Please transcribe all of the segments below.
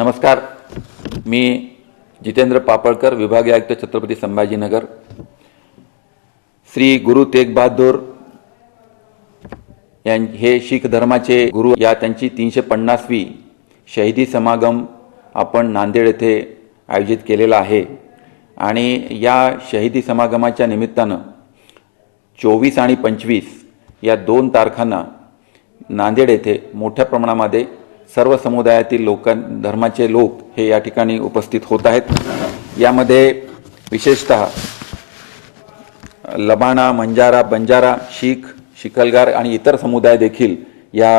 नमस्कार, मी जितेंद्र पापळकर, विभागीय आयुक्त, छत्रपती संभाजीनगर। श्री गुरु तेग बहादूर हे शीख धर्माचे गुरु या त्यांची 350वी शहीदी समागम आपण नांदेड येथे आयोजित केलेला आहे। आणि या शहीदी समागमाच्या निमित्ताने 24 आणि 25 या 2 तारखांना नांदेड येथे मोठ्या प्रमाणामध्ये सर्व समुदायातील धर्माचे लोक हे या ठिकाणी उपस्थित होत आहेत। यामध्ये विशेषतः लबाना, मंजारा, बंजारा, शीख, शिकलगार आणि इतर समुदाय देखील या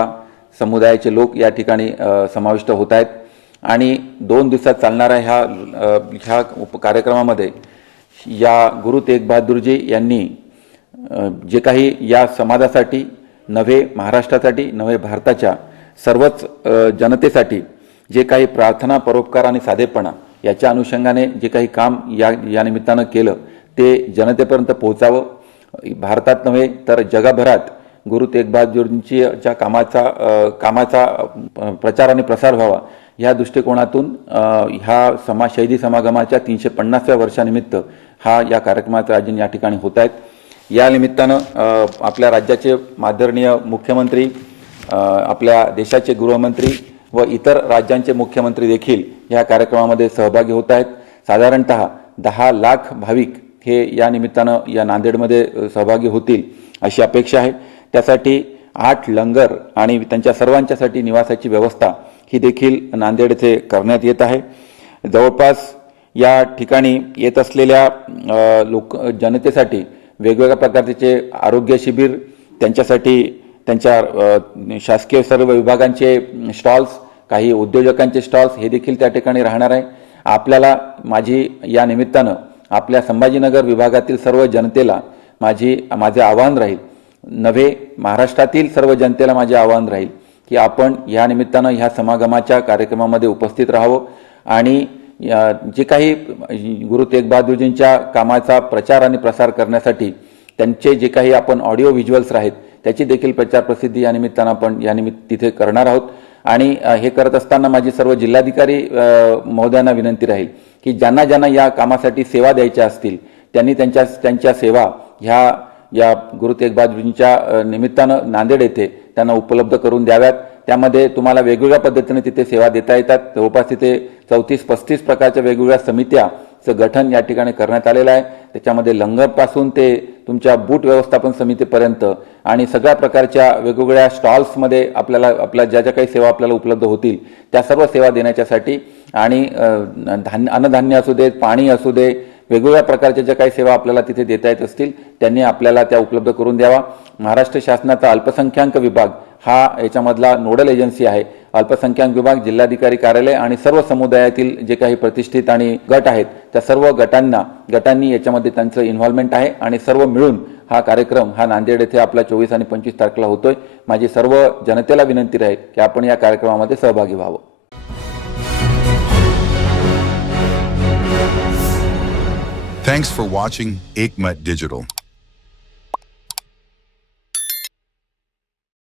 समुदायाचे लोक या ठिकाणी समाविष्ट होत आहेत। आणि 2 दिवसात चालणाऱ्या ह्या कार्यक्रमामध्ये या गुरु तेग बहादूरजी यांनी जे काही या समाजासाठी नव्हे, महाराष्ट्रासाठी नव्हे, भारताच्या सर्वच जनतेसाठी जे काही प्रार्थना, परोपकार आणि साधेपणा याच्या अनुषंगाने जे काही काम या निमित्ताने केलं ते जनतेपर्यंत पोहोचावं। भारतात नव्हे तर जगभरात गुरु तेग बहादूरजींच्या कामाचा प्रचार आणि प्रसार व्हावा या दृष्टिकोनातून ह्या शहीदी समागमाच्या 350व्या वर्षानिमित्त या कार्यक्रमाचे आयोजन या ठिकाणी होत आहेत। या निमित्ताने आपल्या राज्याचे आदरणीय मुख्यमंत्री, आपल्या देशाचे गृहमंत्री व इतर राज्यांचे मुख्यमंत्री देखील या कार्यक्रमामध्ये सहभागी होत आहेत। साधारणतः 10 लाख भाविक हे या निमित्ताने या नांदेडमध्ये सहभागी होतील अशी अपेक्षा आहे। त्यासाठी 8 लंगर आणि त्यांच्या सर्वांच्यासाठी निवासाची व्यवस्था ही देखील नांदेड येथे करण्यात येत आहे। जवळपास या ठिकाणी येत असलेल्या जनतेसाठी वेगवेगळ्या प्रकारचे आरोग्य शिबिर, त्यांच्यासाठी त्यांच्या शासकीय सर्व विभागांचे स्टॉल्स, काही उद्योजकांचे स्टॉल्स हे देखील त्या ठिकाणी राहणार आहे। आपल्याला माझी या निमित्ताने आपल्या संभाजीनगर विभागातील सर्व जनतेला माझे आवाहन राहील, नव्हे महाराष्ट्रातील सर्व जनतेला माझे आवाहन राहील की आपण या निमित्ताने ह्या समागमाच्या कार्यक्रमामध्ये उपस्थित राहावं आणि जे काही गुरु तेग बहादूरजींच्या कामाचा प्रचार आणि प्रसार करण्यासाठी त्यांचे जे काही आपण ऑडिओ व्हिज्युअल्स आहेत त्याची देखील प्रचार प्रसिद्धी या निमित्ताने आपण तिथे करणार आहोत। आणि हे करत असताना माझी सर्व जिल्हाधिकारी महोदयांना विनंती राहील की ज्यांना या कामासाठी सेवा द्यायच्या असतील त्यांनी त्यांच्या सेवा या गुरु तेग बहादूरजींच्या निमित्ताने नांदेड येथे त्यांना उपलब्ध करून द्याव्यात। त्यामध्ये तुम्हाला वेगवेगळ्या पद्धतीने तिथे सेवा देता येतात। जवळपास तिथे 34-35 प्रकारच्या वेगवेगळ्या समित्याचं गठन या ठिकाणी करण्यात आलेलं आहे। त्याच्यामध्ये लंगरपासून ते तुमच्या बूट व्यवस्थापन समितीपर्यंत आणि सगळ्या प्रकारच्या वेगवेगळ्या स्टॉल्समध्ये आपल्या ज्या काही सेवा आपल्याला उपलब्ध होतील त्या सर्व सेवा देण्याच्यासाठी आणि अन्नधान्य असू दे, पाणी असू दे, वेगवेगळ्या प्रकारच्या ज्या काही सेवा आपल्याला तिथे देता येत असतील त्यांनी आपल्याला त्या उपलब्ध करून द्यावा। महाराष्ट्र शासनाचा अल्पसंख्याक विभाग हा याच्यामधला नोडल एजन्सी आहे। अल्पसंख्याक विभाग, जिल्हाधिकारी कार्यालय आणि सर्व समुदायातील जे काही प्रतिष्ठित आणि गट आहेत त्या सर्व गटांनी याच्यामध्ये त्यांचं इन्व्हॉल्वमेंट आहे आणि सर्व मिळून हा कार्यक्रम नांदेड येथे आपला 24 आणि 25 तारखेला होतोय। माझी सर्व जनतेला विनंती राहील की आपण या कार्यक्रमामध्ये सहभागी व्हावं। Thanks for watching Ekmat Digital.